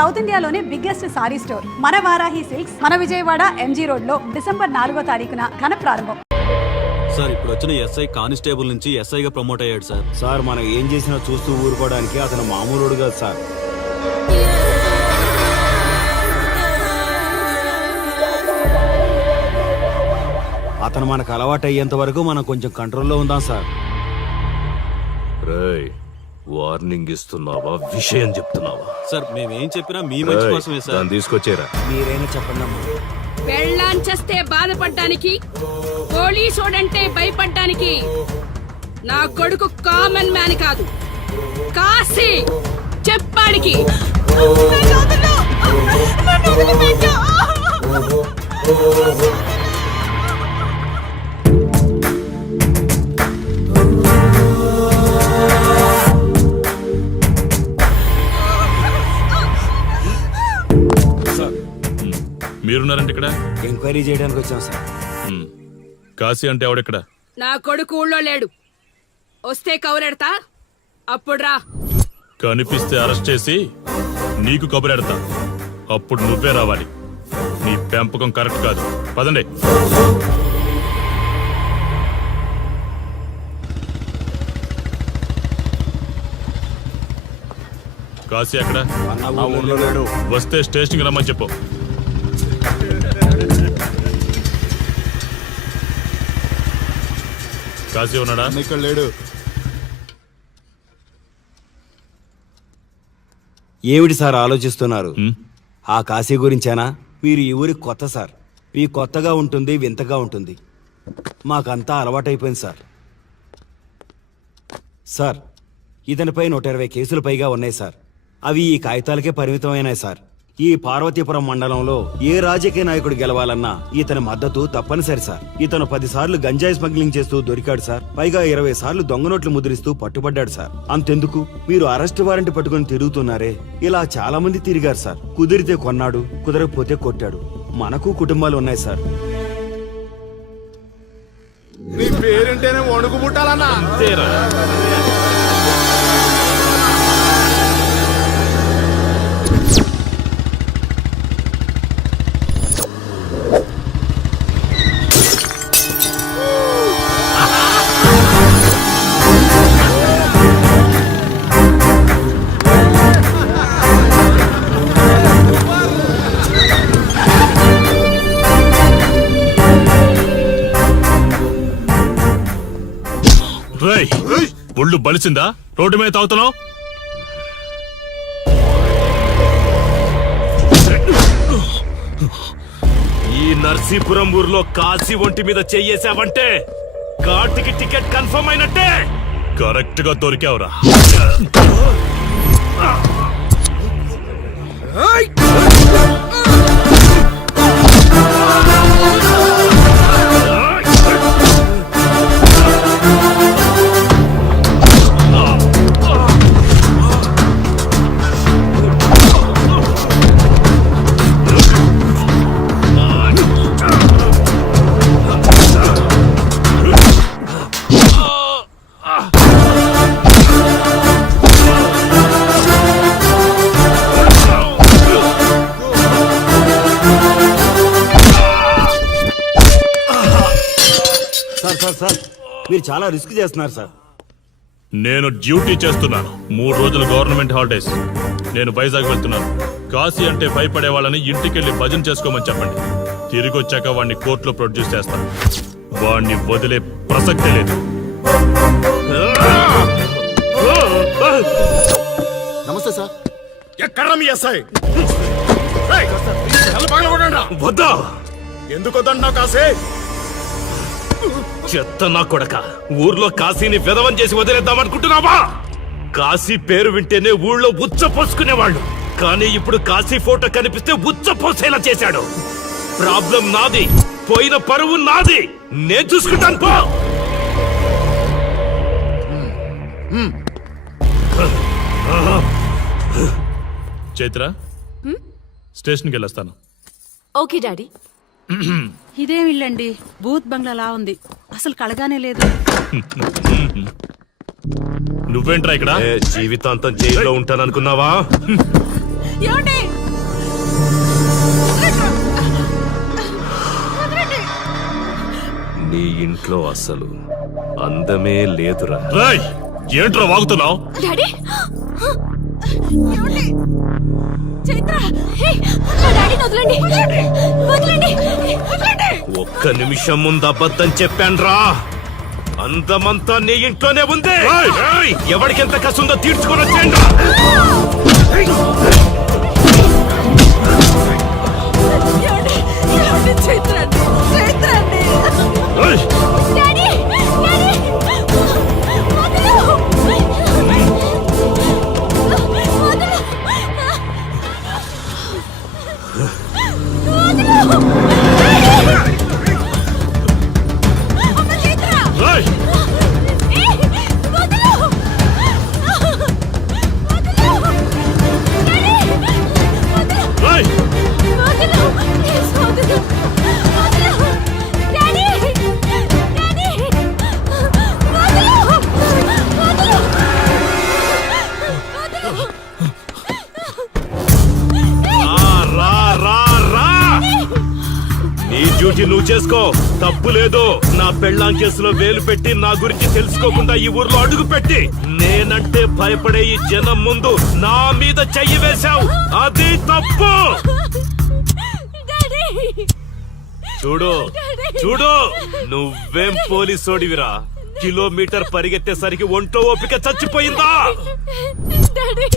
South ఇండియాలోనే biggest sorry store మన Varahi silks మన విజయవాడ ఎంజీ రోడ్ లో డిసెంబర్ 4వ తారీఖున ఘన ప్రారంభం. సార్ ఇప్పుడు వచ్చిన ఎస్ఐ కానిస్టేబుల్ నుంచి ఎస్ఐగా ప్రమోట్ అయ్యాడు సార్. సార్ మనం ఏం చేసినా చూస్తూ ఊరుకోవడానికి అతను మామూలుడు కాదు సార్. అతను మనకు అలవాటు అయ్యేంత వరకు మనం కొంచెం కంట్రోల్లో ఉందాం సార్. రేయ్, వార్నింగ్ ఇస్తున్నావా విషయం చెప్తున్నావా? సార్ మేమేం చెప్పినా మీ మంచి కోసమే సార్. తీసుకొచ్చారా? మీరైనా చెప్పండి అమ్మా. పెళ్ళాంచేస్తే బాధపడ్డానికి, పోలీసోడంటే భయపడ్డానికి నా కొడుకు కామన్ మ్యాన్ కాదు, కాశీ చెప్పాడికి. మీరున్నారంటే ఇక్కడ ఎంక్వైరీ చేయడానికి వచ్చాం సార్. కాశీ అంటే ఎవడెక్కడ? నా కొడుకు ఊళ్ళో లేడు. వస్తే కౌరెడతా, అప్పుడు రా. కనిపిస్తే అరెస్ట్ చేసి నీకు కబురెడతా, అప్పుడు నువ్వే రావాలి. నీ పెంపకం కరెక్ట్ కాదు. పదండి. కాశీ ఎక్కడ? ఊర్లో లేడు. వస్తే స్టేషన్కి రమ్మని చెప్పు. కాశీ ఉన్నాడా? ఇక్కడ లేడు. ఏమిటి సార్ ఆలోచిస్తున్నారు? ఆ కాశీ గురించేనా? మీరు ఈ ఊరికి కొత్త సార్. మీ కొత్తగా ఉంటుంది, వింతగా ఉంటుంది. మాకంతా అలవాటైపోయింది సార్. సార్, ఇతనిపై 120 కేసులు పైగా ఉన్నాయి సార్. అవి ఈ కాగితాలకే పరిమితమైనాయి సార్. ఈ పార్వతీపురం మండలంలో ఏ రాజకీయ నాయకుడు గెలవాలన్నా ఇతని మద్దతు తప్పనిసరి సార్. ఇతను 10 సార్లు గంజాయి స్మగ్లింగ్ చేస్తూ దొరికాడు సార్. పైగా 20 సార్లు దొంగ నోట్లు ముద్రిస్తూ పట్టుబడ్డాడు సార్. అంతెందుకు, మీరు అరెస్ట్ వారెంట్ పట్టుకుని తిరుగుతున్నారే, ఇలా చాలా మంది తిరిగారు సార్. కుదిరితే కొన్నాడు, కుదరకపోతే కొట్టాడు. మనకు కుటుంబాలు ఉన్నాయి సార్. నీ పేరుంటేనే వణుకు పుట్టాలన్నా. ఒళ్ళు బలిసిందా? రోడ్డు మీద తాగుతున్నావు? ఈ నర్సీపురం ఊర్లో కాశీ ఒంటి మీద చెయ్యేసావంటే కార్తికి టికెట్ కన్ఫర్మ్ అయినట్టే. కరెక్ట్ గా దొరికావురా. సార్, మీరు చాలా రిస్క్ చేస్తున్నారు సార్. నేను డ్యూటీ చేస్తున్నాను. 3 రోజులు గవర్నమెంట్ హాలిడేస్. నేను వైజాగ్ వెళ్తున్నాను. కాశీ అంటే భయపడే వాళ్ళని ఇంటికెళ్ళి భజన చేసుకోమని చెప్పండి. తిరిగి వచ్చాక వాడిని కోర్టులో ప్రొడ్యూస్ చేస్తాను. వాడిని వదిలే ప్రసక్తే లేదు. నమస్తే సార్. ఎక్కడ మీ ఎస్ఐ? వద్దా? ఎందుకు వద్దన్నావు కాశీ? చెత్త నా కొడక, ఊర్లో కాశీని విధవం చేసి వదిలేద్దామనుకుంటున్నావా? కాశీ పేరు వింటేనే ఊళ్ళో ఉచ్చ పోసుకునేవాళ్ళు, కానీ ఇప్పుడు కాశీ ఫోటో కనిపిస్తే ఉచ్చ పోసేలా చేశాడు. ప్రాబ్లం నాది, పోయిన పరువు నాది. నేను చూసుకుంటాను. పో. చైత్ర, స్టేషన్కి వెళ్ళొస్తాను. Okay daddy. ఇదేం ఇల్లండి, బూత్ బంగ్లాలా ఉంది. అసలు కలగానే లేదు. నువ్వేంట్రా ఇక్కడ? జీవితాంతం జైల్లో ఉంటాననుకున్నావా? ఏమండి? దీంట్లో అసలు అందమే లేదురా. రేయ్, ఏంట్రా వాగుతున్నావు? డాడీ ఏమండి? చైత్ర హే, నా డాడీని వదలండి వదలండి వదలండి. ఒక్క నిమిషం ముందు అబద్ధం చెప్పాన్రా. అందమంతా నీ ఇంట్లోనే ఉంది. ఏయ్, ఎవరికెంత కసుందో తీర్చుకొని వచ్చేయండి. ఏమండి? ఏమండి? చైత్ర అండి చైత్ర అండి. డాడీ డాడీ వదలు నీ డ్యూటీ నువ్వు చేసుకో, తప్పు లేదు. నా పెళ్ళాం కేసులో వేలు పెట్టి నా గురించి తెలుసుకోకుండా ఈ ఊర్లో అడుగు పెట్టి నేనంటే భయపడే ఈ జనం ముందు నా మీద చెయ్యి వేశావు. అది తప్పు. చూడు చూడు, నువ్వేం పోలీసోడివిరా. కిలోమీటర్ పరిగెత్తేసరికి ఒంట్లో ఓపిక చచ్చిపోయిందా? డాడీ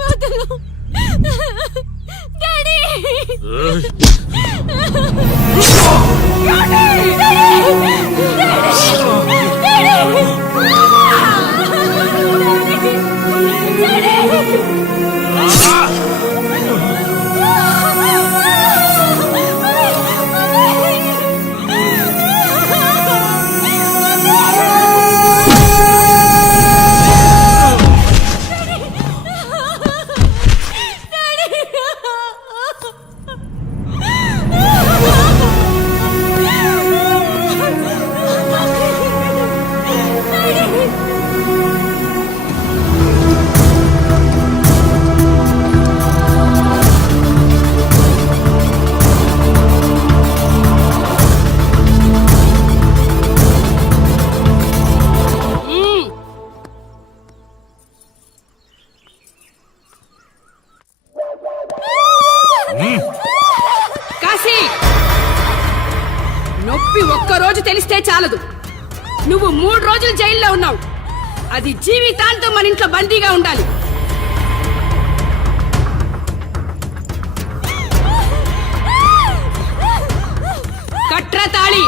వదలు డాడీ. కాశీ, నొప్పి ఒక్కరోజు తెలిస్తే చాలదు. నువ్వు 3 రోజులు జైల్లో ఉన్నావు. అది జీవితాంతం మన ఇంట్లో బందీగా ఉండాలి. కట్రా తాళి.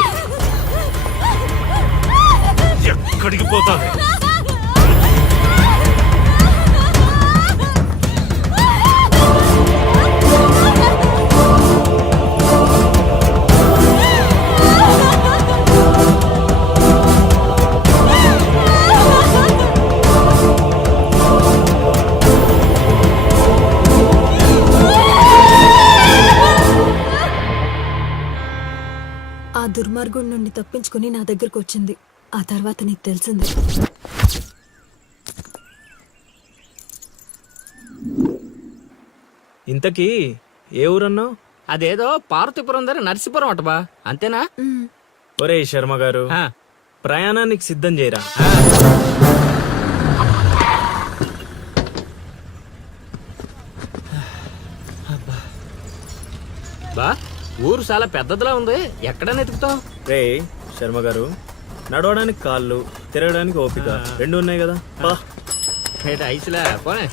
ఎక్కడికి పోతావే? ఆ దుర్మార్గుడి నుండి తప్పించుకుని నా దగ్గరకు వచ్చింది. ఆ తర్వాత నీకు తెలిసింది. ఇంతకీ ఏ ఊరన్నావు? అదేదో పార్వతీపురం దగ్గర నరసీపురం అటబా, అంతేనా? ఒరే శర్మ గారు, ప్రయాణానికి సిద్ధం చేయరా. బా, ఊరు చాలా పెద్దదిలా ఉంది. ఎక్కడ వెతుకుతావు? రే శర్మ గారు, నడవడానికి కాళ్ళు, తిరగడానికి ఓపిక 2 ఉన్నాయి కదా. ఐసులా పోనే.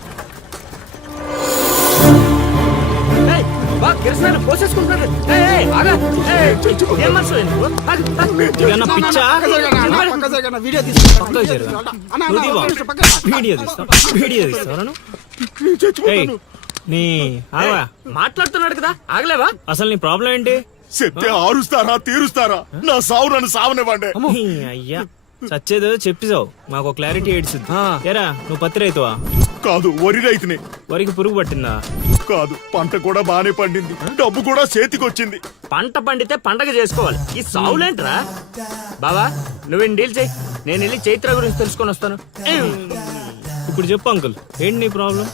పోసేసుకుంటున్నాడు. మాట్లాడుతున్నాడు కదా, ఆగలేవా? అసలు నీ ప్రాబ్లం ఏంటి? చెప్తే ఆరుస్తారా తీరుస్తారా? నా సావు నన్ను సావనివ్వండి. అయ్యా, చచ్చేదో చెప్పిసావు, మాకు క్లారిటీ ఏడ్చింది. ఏరా, నువ్వు పత్తి రైతువా? కాదు, వరి రైతుని. వరికి పురుగు పట్టిందా? కాదు, పంట కూడా బానే పండింది, డబ్బు కూడా చేతికొచ్చింది. పంట పండితే పండగ చేసుకోవాలి. ఈ సావులేంట్రా? బావా, నువ్వేం డీల్ చేయి, నేను వెళ్ళి చైత్ర గురించి తెలుసుకొని వస్తాను. ఇప్పుడు చెప్పు అంకుల్, ఏంటి నీ ప్రాబ్లం?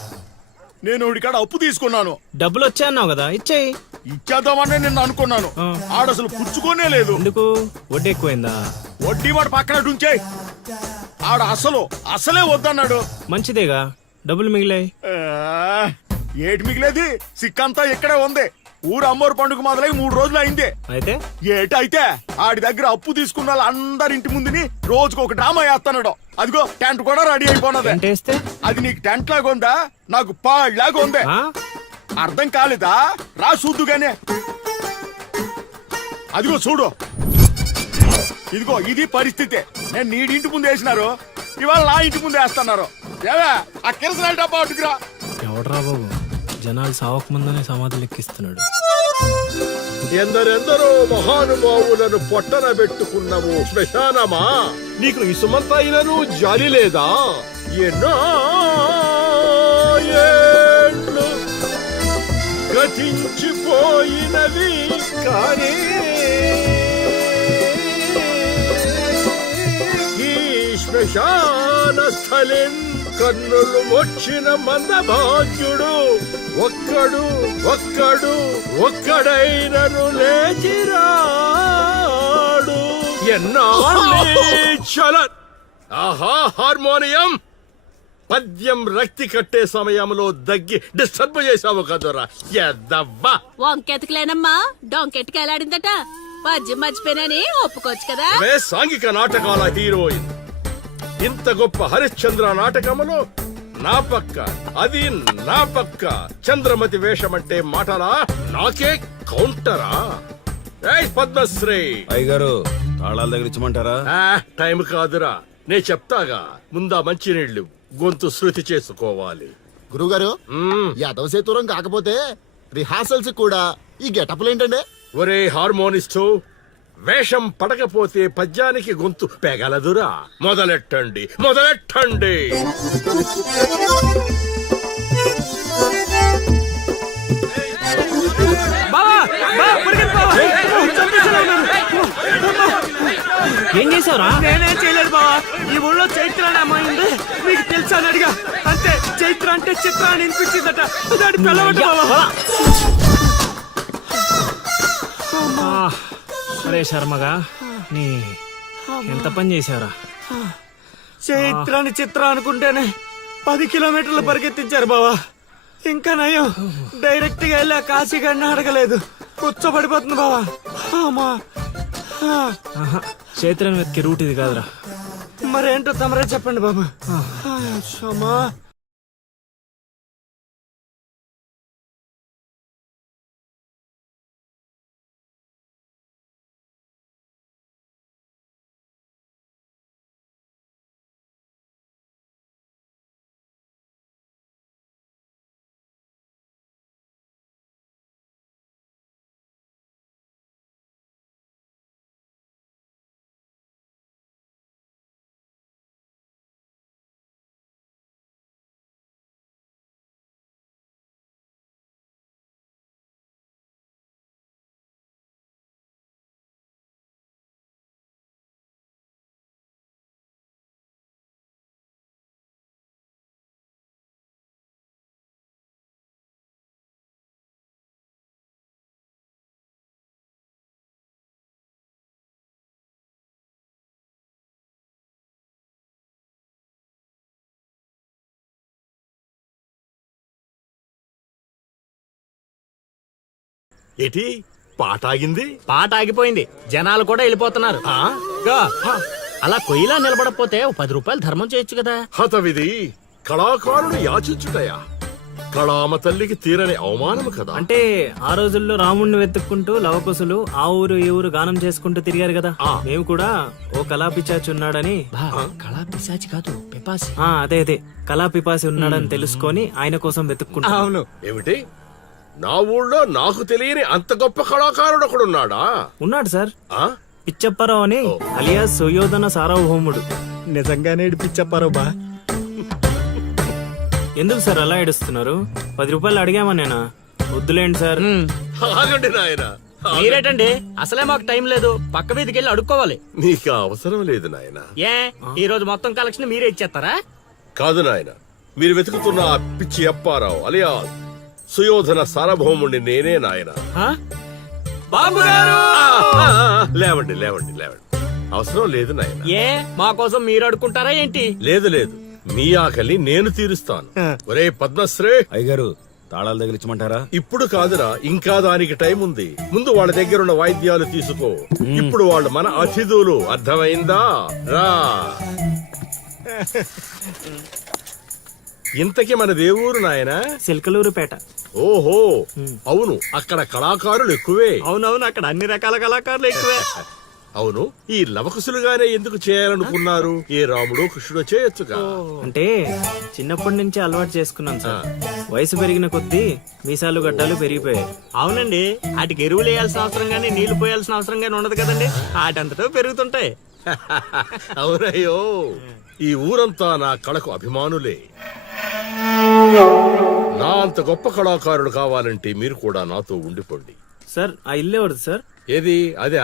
నేను ఇక్కడ అప్పు తీసుకున్నాను. డబ్బులు వచ్చాయన్నావు కదా, ఇచ్చేయి. ఇచ్చేద్దామని నిన్ను అనుకున్నాను ఆడసలు పుచ్చుకోనే లేదు. ఎందుకు వడ్డీ ఎక్కువైందా? వడ్డీ వాడు పక్కన ఉంచేయ్. ఆడ అసలే వద్దన్నాడు. మంచిదేగా, డబ్బులు మిగిలాయి. ఏటి మిగిలేది? సిక్కంతా ఇక్కడే ఉంది. ఊరు అమ్మోరు పండుగ మొదలై 3 రోజులు అయింది. అయితే ఏటైతే ఆడి దగ్గర అప్పు తీసుకున్న వాళ్ళందరి ఇంటి ముందుని రోజుకు ఒక డ్రామా వేస్తున్నాడు. అదిగో టెంట్ కూడా రెడీ అయిపోయినది. టెంట్ వేస్తే? అది నీకు టెంట్ లాగా ఉందా? నాకు పాళ్ళలాగా ఉంది. ఆ? అర్థం కాలేదా? రా చూద్దుగానే. అదిగో చూడు, ఇదిగో ఇది పరిస్థితి. నేను నీ ఇంటి ముందు వేసినారు, ఇవాళ నా ఇంటి ముందు వేస్తున్నారు. ఏవే ఆ కిరసనాల డబ్బా అటుకురా. ఎవడరా బాబు, జనాలు సావక ముందనే సమాధులు ఎక్కిస్తున్నాడు. ఎందరెందరో మహానుభావులను పొట్టన పెట్టుకున్నావు శ్మశానమా, నీకు ఇసుమంతైనను జాలి లేదా? ఎన్నో ఏండ్లు గతించిపోయినవి కానీ ఈ శ్మశాన స్థలం కన్నులు వచ్చిన మందభాగ్యుడు ఒక్కడైనను లేచిరాడు. చల ఆహా హార్మోనియం పద్యం రక్తి కట్టే సమయంలో దగ్గి డిస్టర్బ్ చేసావు కదరా ఎద్దవ్వా. వంకెతకలేనమ్మా డొంకెట్టుకు ఎలాడిందట. పద్యం మర్చిపోయినని ఒప్పుకోవచ్చు కదా. సాంఘిక నాటకాల హీరోయిన్ ఇంత గొప్ప హరిశ్చంద్ర నాటకములో నా పక్క చంద్రమతి వేషమంటే మాటలా? నాకే కౌంటరా? పద్మశ్రీ అయ్యగారు తాళాల దగ్గర ఇచ్చమంటారా? టైం కాదురా, నే చెప్తాగా. ముందా మంచినీళ్లు గొంతు శృతి చేసుకోవాలి. గురుగారు యాదవ సేతురం కాకపోతే రిహార్సల్స్ కూడా ఈ గెటప్లు ఏంటండి? ఒరే హార్మోనిస్టు, వేషం పడకపోతే పద్యానికి గొంతు పెగలదురా. మొదలెట్టండి. ఏం చేసావురా? నేనేం చేయలేదు బావా. ఈ ఊళ్ళో చైత్ర అనే అమ్మాయి ఉంది, మీకు తెలుసా అని అడిగా. అంతే, చైత్ర అంటే చిత్ర అని వినిపించిందట. దాని పిల్లవట బావా. అరే శర్మగా, నీ ఎంత పని చేశారా? చైత్రాన్ని చిత్ర అనుకుంటేనే 10 కిలోమీటర్లు పరిగెత్తించారు బావా. ఇంకా నయం, డైరెక్ట్ గా వెళ్ళా కాశీగాడిని అడగలేదు. కూర్చోబడిపోతుంది బావా. చైత్రని వెతికి రూట్ ఇది కాదురా. మరేంటో తమరే చెప్పండి బాబా. ఏటి పాట ఆగింది? పాట ఆగిపోయింది, జనాలు కూడా వెళ్ళిపోతున్నారు. అలా కొయ్యిలా నిలబడకపోతే 10 రూపాయలు ధర్మం చేయొచ్చు కదా. హతవిధి కళాకారుడు యాచించుటయా? కళామ తల్లికి తీరని అవమానము కదా. అంటే ఆ రోజుల్లో రాముణ్ణి వెతుక్కుంటూ లవకుశులు ఆ ఊరు ఈ ఊరు గానం చేసుకుంటూ తిరిగారు కదా. మేము కూడా ఓ కళా పిశాచి ఉన్నాడని. కళా పిశాచి కాదు, పిపాసి. అదే కళా పిపాసి ఉన్నాడని తెలుసుకొని ఆయన కోసం వెతుక్కుంటా. అవును. ఏమిటి, నా ఊళ్ళో నాకు తెలియని అంత గొప్ప కళాకారుడు ఒకడున్నాడా? ఉన్నాడు సార్, పిచ్చప్పారావు అని, అలియాస్ సుయోధన సార్వభౌముడు. నిజంగానే పిచ్చప్పారావు బా. ఎందుకు సార్ అలా ఏడుస్తున్నారు? 10 రూపాయలు అడిగామా నేనా? వద్దులేండి సార్. ఆగండి నాయనా. మీరేటండి, అసలే మాకు టైం లేదు. పక్క వీధికి వెళ్ళి అడుక్కోవాలి. నీకు అవసరం లేదు నాయనా. ఏ ఈ రోజు మొత్తం కలెక్షన్ మీరే ఇచ్చేస్తారా? కాదు నాయన, మీరు వెతుకుతున్న ఆ పిచ్చి అప్పారావు అలియా సుయోధన సార్వభౌముణ్ణి నేనే నాయన. బాబు గారు లేవండి లేవండి లేవండి, అవసరం లేదు నాయన. ఏ మా కోసం మీరు అడుకుంటారా ఏంటి? లేదు లేదు, మీ ఆకలి నేను తీరుస్తాను. ఒరే పద్మశ్రీ, అయ్యగారు తాళాలు తగిలించమంటారా? ఇప్పుడు కాదురా, ఇంకా దానికి టైం ఉంది. ముందు వాళ్ళ దగ్గరున్న వాయిద్యాలు తీసుకో. ఇప్పుడు వాళ్ళు మన అతిథులు, అర్థమైందా? రా. ఇంతకీ మన దేవురు నాయనా? సిల్కలూరుపేట. ఓహో, అవును, అక్కడ కళాకారులు ఎక్కువే. అవునవును, అక్కడ అన్ని రకాల కళాకారులు ఎక్కువే. అవును, ఈ లవకుశులుగానే ఎందుకు చేయాలనుకున్నారు? ఏ రాముడు కృష్ణుడు చేయొచ్చుగా. అంటే చిన్నప్పటి నుంచి అలవాటు చేసుకున్నాం సార్. వయసు పెరిగిన కొద్దీ మీసాలు గడ్డాలు పెరిగిపోయాయి. అవునండి, వాటికి ఎరువులు వేయాల్సిన అవసరం గానీ నీళ్లు పోయాల్సిన అవసరం గానీ ఉండదు కదండి, వాటంతటో పెరుగుతుంటాయి. అవునయ్యో, ఈ ఊరంతా నా కళకు అభిమానులే. నా అంత గొప్ప కళాకారుడు కావాలంటే మీరు కూడా నాతో ఉండిపోండి. సార్ ఆ ఇల్లే వద్దు సార్. ఏది? అదే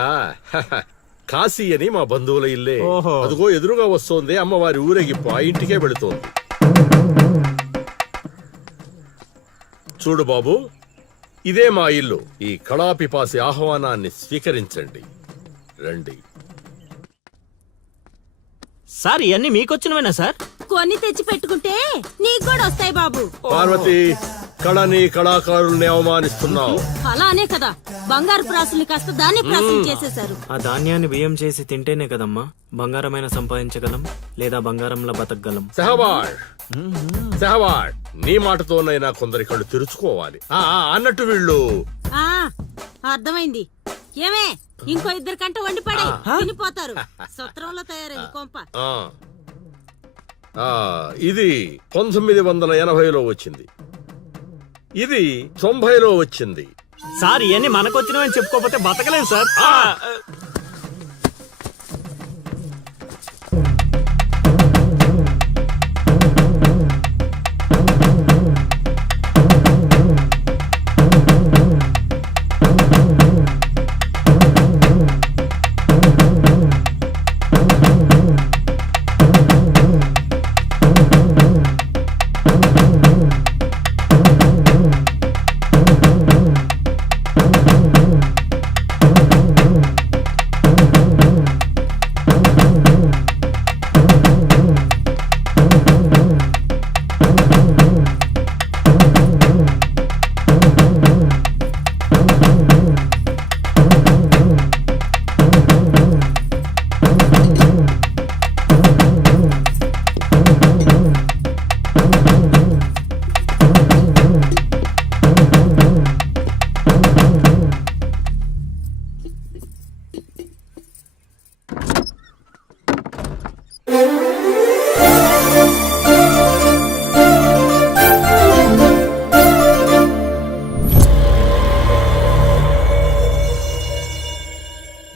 కాశీ అని మా బంధువుల ఇల్లే. ఓహో. అదిగో ఎదురుగా వస్తోంది అమ్మవారి ఊరేగింపు, ఆ ఇంటికే వెళుతోంది. చూడు బాబు, ఇదే మా ఇల్లు. ఈ కళాపిపాసి ఆహ్వానాన్ని స్వీకరించండి. రండి. సార్ ఇవన్నీ మీకొచ్చినవేనా సార్? కొన్ని తెచ్చి పెట్టుకుంటే నీకు కూడా వస్తాయి బాబు. పార్వతి, కళని కళాకారుల్ని అవమానిస్తున్నావు. అలానే కదా బంగారు ప్రాసుల్ని కాస్త దాన్ని ప్రాసం చేసేశారు. ఆ ధాన్యాన్ని బియ్యం చేసి తింటేనే కదమ్మా బంగారమైన సంపాదించగలం, లేదా బంగారంలో బతకగలం. సెహబాడ్ సెహబాడ్, నీ మాటతోనైనా కొందరి కళ్ళు తెరుచుకోవాలి. అన్నట్టు వీళ్ళు ఆ అర్థమైంది. ఏమే ఇంకో ఇద్దరు కంట వండి పడే తినిపోతారు. సత్రంలో తయారైంది కొంప. ఇది 1980లో వచ్చింది, ఇది 90లో వచ్చింది. సార్ ఇవన్నీ మనకొచ్చినవని చెప్పుకోకపోతే బతకలేం సార్.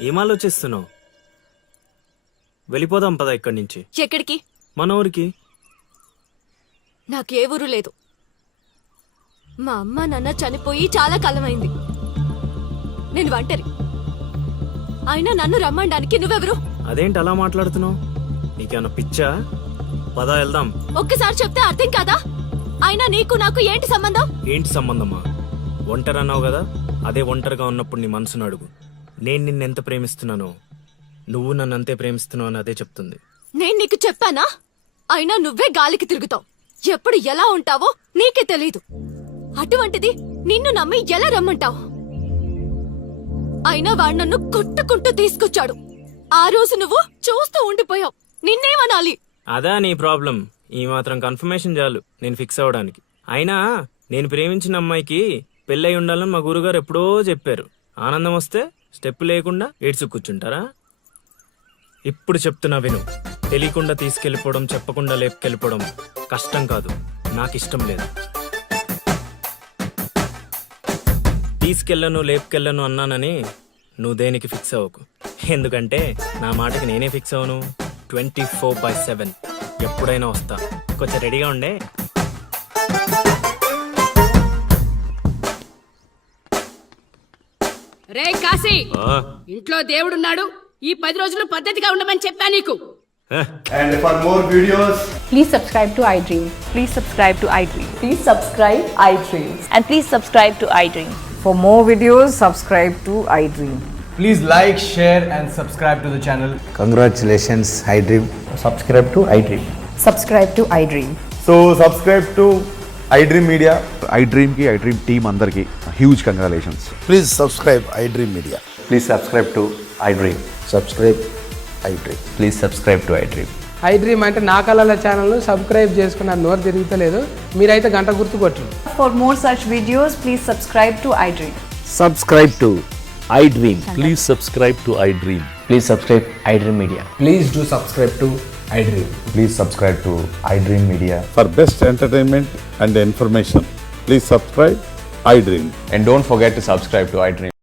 ఏం ఆలోచిస్తున్నావు? వెళ్ళిపోదాం పద ఇక్కడి నుంచి. ఎక్కడికి? మన ఊరికి. నాకే ఊరు లేదు. మా అమ్మ నాన్న చనిపోయి చాలా కాలమైంది. నేను ఒంటరి. అయినా నన్ను రమ్మడానికి నువ్వెవరు? అదేంటి అలా మాట్లాడుతున్నావు? నీకేమన్నా పిచ్చా? పద వెళ్దాం. ఒక్కసారి చెప్తే అర్థం కాదా? అయినా నీకు నాకు ఏంటి సంబంధం? ఏంటి సంబంధమా? ఒంటరి అన్నావు కదా, అదే ఒంటరిగా ఉన్నప్పుడు నీ మనసును అడుగు. నేను నిన్నెంత ప్రేమిస్తున్నానో నువ్వు నన్ను అంతే ప్రేమిస్తున్నావు అని అదే చెప్తుంది. నేను నీకు చెప్పానా? అయినా నువ్వే గాలికి తిరుగుతావు. ఎప్పుడు ఎలా ఉంటావో నీకే తెలీదు. అటువంటిది నిన్ను నమ్మి ఎలా రమ్మంటావు? అయినా వాడు నన్ను కొట్టుకుంటూ తీసుకొచ్చాడు. ఆ రోజు నువ్వు చూస్తూ ఉండిపోయావు. నిన్నేమనాలి? అదా నీ ప్రాబ్లం? ఈ మాత్రం కన్ఫర్మేషన్ చాలు నేను ఫిక్స్ అవడానికి. అయినా నేను ప్రేమించిన అమ్మాయికి పెళ్ళై ఉండాలని మా గురుగారు ఎప్పుడో చెప్పారు. ఆనందం వస్తే స్టెప్ లేకుండా ఏడ్చు కూర్చుంటారా? ఇప్పుడు చెప్తున్నా విను. తెలియకుండా తీసుకెళ్ళిపోవడం, చెప్పకుండా లేపుకెళ్ళిపోవడం కష్టం కాదు, నాకు ఇష్టం లేదు. తీసుకెళ్ళను లేపుకెళ్ళను అన్నానని నువ్వు దేనికి ఫిక్స్ అవ్వకు. ఎందుకంటే నా మాటకి నేనే ఫిక్స్ అవను. 24/7 ఎప్పుడైనా వస్తా. కొంచెం రెడీగా ఉండే. రే కాశీ, ఇంట్లో దేవుడున్నాడు. ఈ 10 రోజులు పద్ధతిగా ఉండమని చెప్పా నీకు. And for more videos, please subscribe to I dream. Please subscribe to iDream. Please subscribe I dream. And please subscribe to I dream. For more videos, subscribe to iDream. Please like, share and subscribe to the channel. Congratulations iDream. Subscribe to iDream. Subscribe to iDream. so subscribe to iDream Media. iDream ki iDream team andarki huge congratulations. Please subscribe iDream media. Please subscribe to iDream. Subscribe iDream. Please subscribe to iDream. I dream అంటే నా కళల channel subscribe చేసుకున్న నోరు తిరుగుతలేదు. మీరైతే గంట గుర్తు కొట్టరు. For more such videos, please subscribe to iDream. Subscribe to iDream. Please subscribe to iDream. Please subscribe iDream media. Please do subscribe to iDream. Please subscribe to iDream Media. For best entertainment and information, please subscribe iDream. And don't forget to subscribe to iDream.